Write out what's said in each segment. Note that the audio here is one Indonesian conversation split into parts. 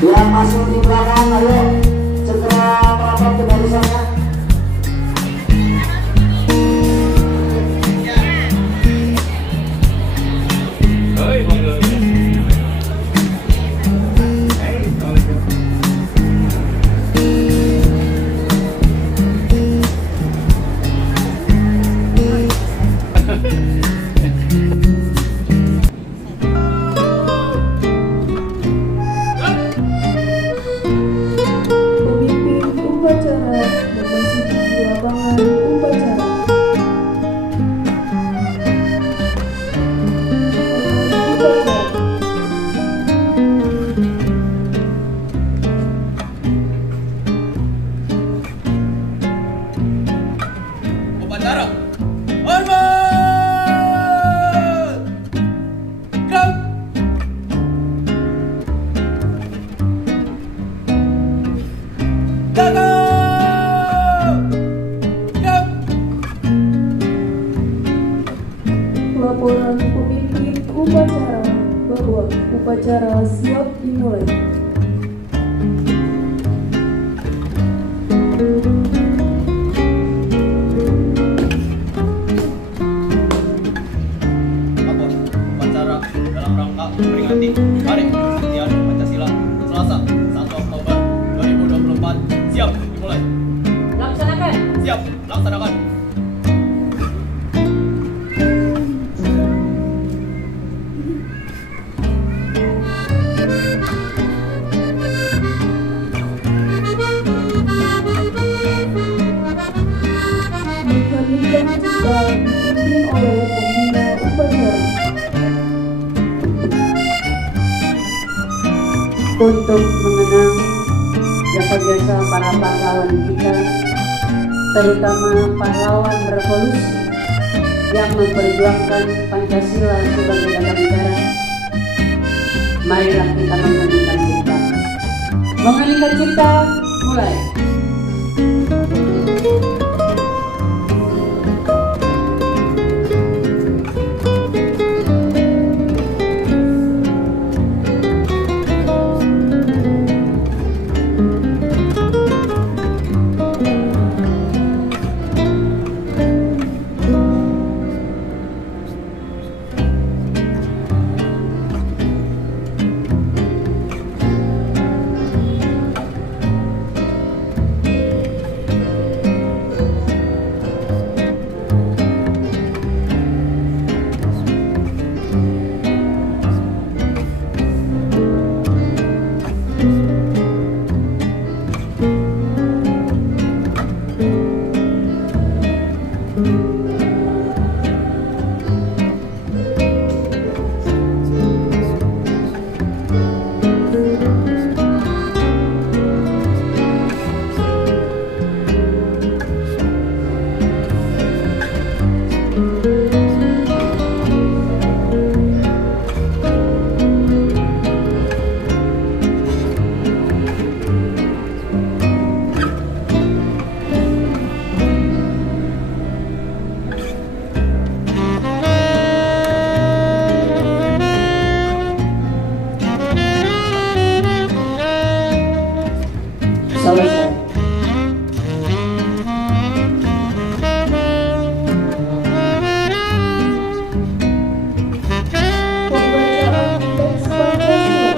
Yang masuk di belakang, ayo segera merapat ke barisannya. Laporan pemimpin upacara bahwa upacara siap dimulai. Upacara dalam rangka memperingati Hari Kesaktian Pancasila Selasa 1 Oktober 2024 siap dimulai. Laksanakan. Siap, laksanakan. Dipimpin oleh pembina upacara. Untuk mengenang jasa-jasa para pahlawan kita, terutama pahlawan revolusi yang memperjuangkan Pancasila sebagai dasar negara, marilah kita mengalihkan cipta. Mengalihkan cipta, mulai. Selesai. Pembacaan teks Pancasila.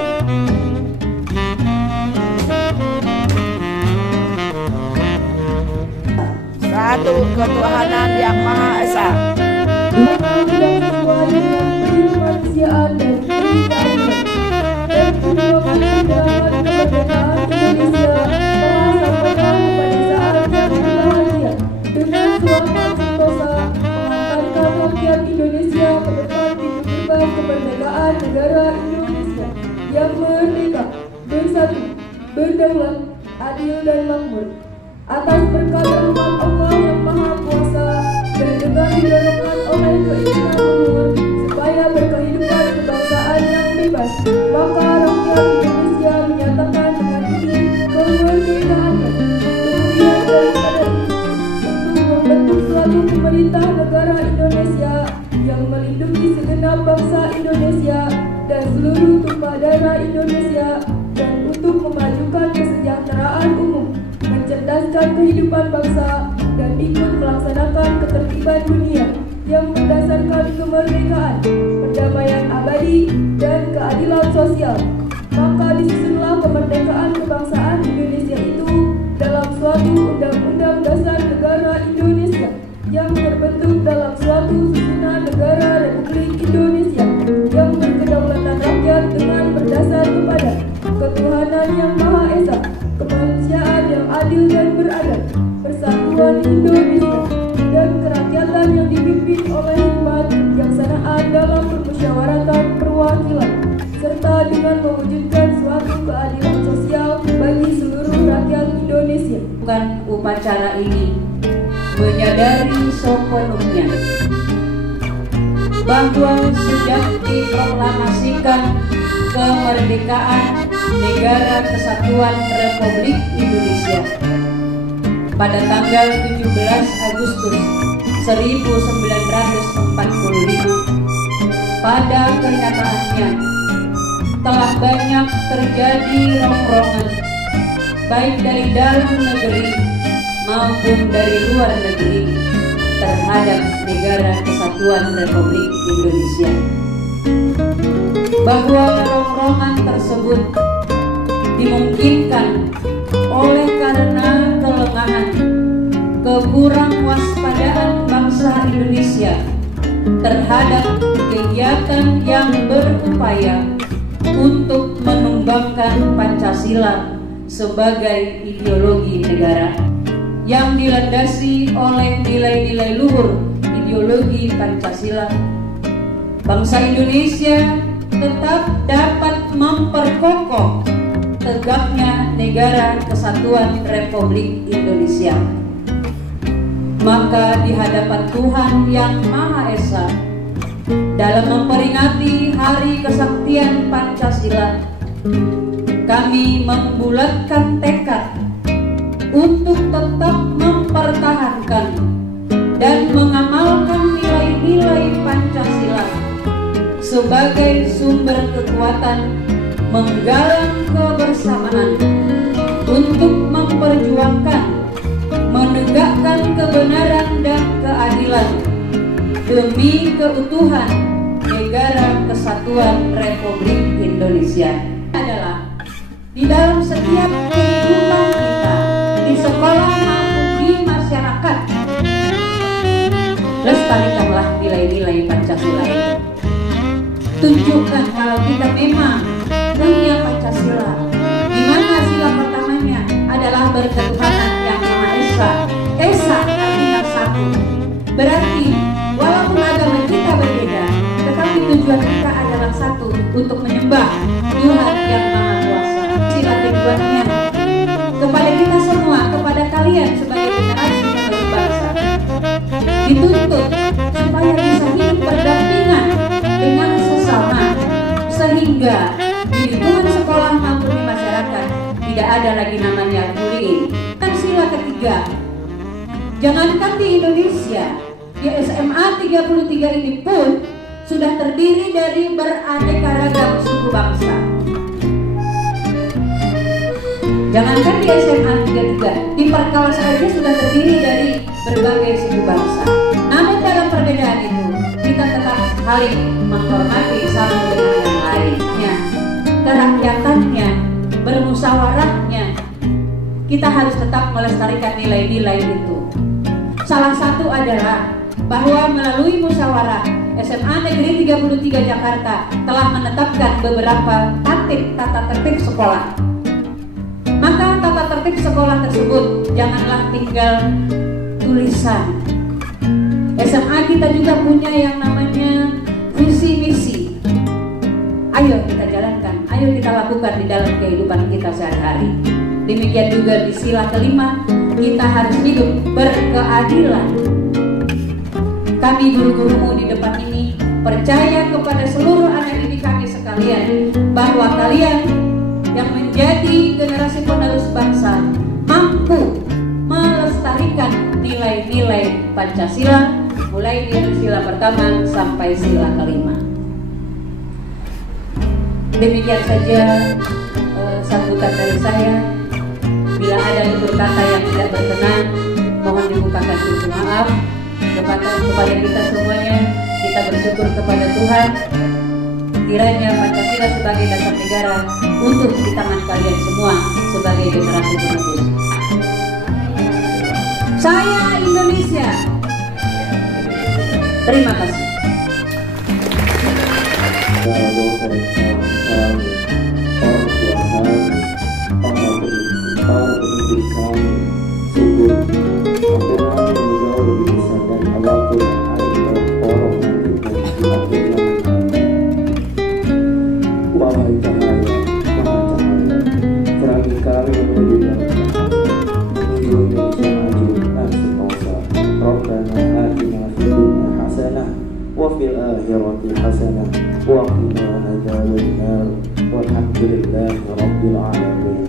Satu ketuhanan yang Maha Esa. Dengan dan sesuai dengan kemanusiaan dan keadilan. Dan kedua perjuangan kemerdekaan Indonesia telah sampai pada saat yang berbahagia dengan suara sentosa mengantarkan rakyat Indonesia ke depan pintu gerbang kemerdekaan negara Indonesia yang merdeka, bersatu, berdaulat, adil dan makmur. Atas berkat rahmat Allah yang Maha Kuasa dan dengan didorongan oleh keinginan luhur supaya berkehidupan kebangsaan yang bebas, maka rakyat Indonesia menyatakan dengan ini kemerdekaannya. Kemudian daripada itu, untuk membentuk suatu pemerintah negara Indonesia yang melindungi segenap bangsa Indonesia dan seluruh tumpah darah Indonesia, dan untuk ketertiban dunia yang berdasarkan kemerdekaan, perdamaian abadi, dan keadilan sosial. Maka disusunlah kemerdekaan kebangsaan Indonesia itu dalam suatu Undang-Undang Dasar Negara Indonesia yang terbentuk dalam suatu susunan negara Republik Indonesia yang berkedaulatan rakyat dengan berdasar kepada ketuhanan yang Maha Esa, kemanusiaan yang adil dan beradab, persatuan Indonesia, dan kerakyatan yang dipimpin oleh hikmat kebijaksanaan dalam permusyawaratan perwakilan, serta dengan mewujudkan suatu keadilan sosial bagi seluruh rakyat Indonesia. Bukan upacara ini menyadari sepenuhnya bahwa sejak diproklamasikan kemerdekaan Negara Kesatuan Republik Indonesia pada tanggal 17 Agustus 1945, pada kenyataannya telah banyak terjadi rongrongan baik dari dalam negeri maupun dari luar negeri terhadap Negara Kesatuan Republik Indonesia, bahwa rongrongan tersebut dimungkinkan oleh karena kelengahan, kekurang waspadaan bangsa Indonesia terhadap kegiatan yang berupaya untuk menumbangkan Pancasila sebagai ideologi negara yang dilandasi oleh nilai-nilai luhur ideologi Pancasila. Bangsa Indonesia tetap dapat memperkokoh tegaknya Negara Kesatuan Republik Indonesia. Maka di hadapan Tuhan Yang Maha Esa, dalam memperingati Hari Kesaktian Pancasila, kami membulatkan tekad untuk tetap mempertahankan dan mengamalkan nilai-nilai Pancasila sebagai sumber kekuatan menggalang kebersamaan untuk memperjuangkan, menegakkan kebenaran dan keadilan demi keutuhan Negara Kesatuan Republik Indonesia. Adalah di dalam setiap kehidupan kita, di sekolah maupun di masyarakat, lestarikanlah nilai-nilai Pancasila itu. Tunjukkan kalau kita memang punya Pancasila, di mana sila pertamanya adalah berketuhanan yang Maha Esa. Esa artinya satu. Berarti walaupun agama kita berbeda, tetapi tujuan kita adalah satu, untuk menyembah Tuhan yang Maha Kuasa. Sila keduanya kepada kita semua, kepada kalian sebagai generasi penerus bangsa, dituntut supaya bisa hidup berdampingan dengan sesama, sehingga di lingkungan sekolah maupun di masyarakat tidak ada lagi namanya bullying. Dan sila ketiga, jangankan di Indonesia, di SMA 33 ini pun sudah terdiri dari beraneka ragam suku bangsa. Jangankan di SMA 33, di Perkawas saja sudah terdiri dari berbagai suku bangsa. Namun dalam perbedaan itu, kita tetap saling menghormati satu dengan yang lainnya. Kerakyatannya, bermusyawarahnya, kita harus tetap melestarikan nilai-nilai itu. Salah satu adalah bahwa melalui musyawarah, SMA Negeri 33 Jakarta telah menetapkan beberapa tata tertib sekolah. Maka tata tertib sekolah tersebut janganlah tinggal tulisan. SMA kita juga punya yang namanya visi misi. Ayo kita jalankan, ayo kita lakukan di dalam kehidupan kita sehari-hari. Demikian juga di sila kelima, kita harus hidup berkeadilan. Kami guru-gurumu di depan ini percaya kepada seluruh anak didik kami sekalian bahwa kalian yang menjadi generasi penerus bangsa mampu melestarikan nilai-nilai Pancasila mulai dari sila pertama sampai sila kelima. Demikian saja sambutan dari saya. Bila ada tutur kata yang tidak berkenan, mohon dibukakan pintu maaf. kepada kita semuanya. Kita bersyukur kepada Tuhan. Kiranya Pancasila sebagai dasar negara untuk di tangan kalian semua sebagai generasi penerus. Saya Indonesia. Terima kasih. Wahai cahaya, maha cahaya, terangi kami menuju jalan menuju Indonesia maju dan sentosa. Rabbana atina fid dunya hasanah wa fil akhirati hasanah wa qina adzabannar. Walhamdulillahi rabbil alamin.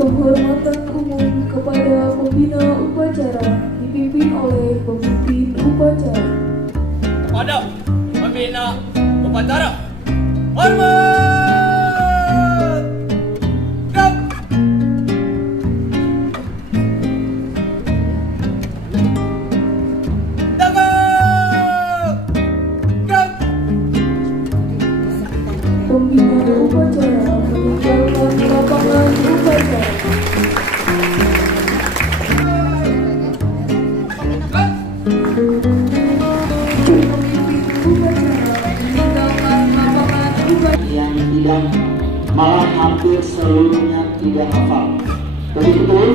Penghormatan umum kepada pembina upacara dipimpin oleh pemimpin upacara. Kepada pembina upacara, hormat! Gerak! Tegak! Gerak! Pembina upacara meninggalkan lapangan upacara. Yang tidak, malah hampir seluruhnya tidak hafal. Jadi betul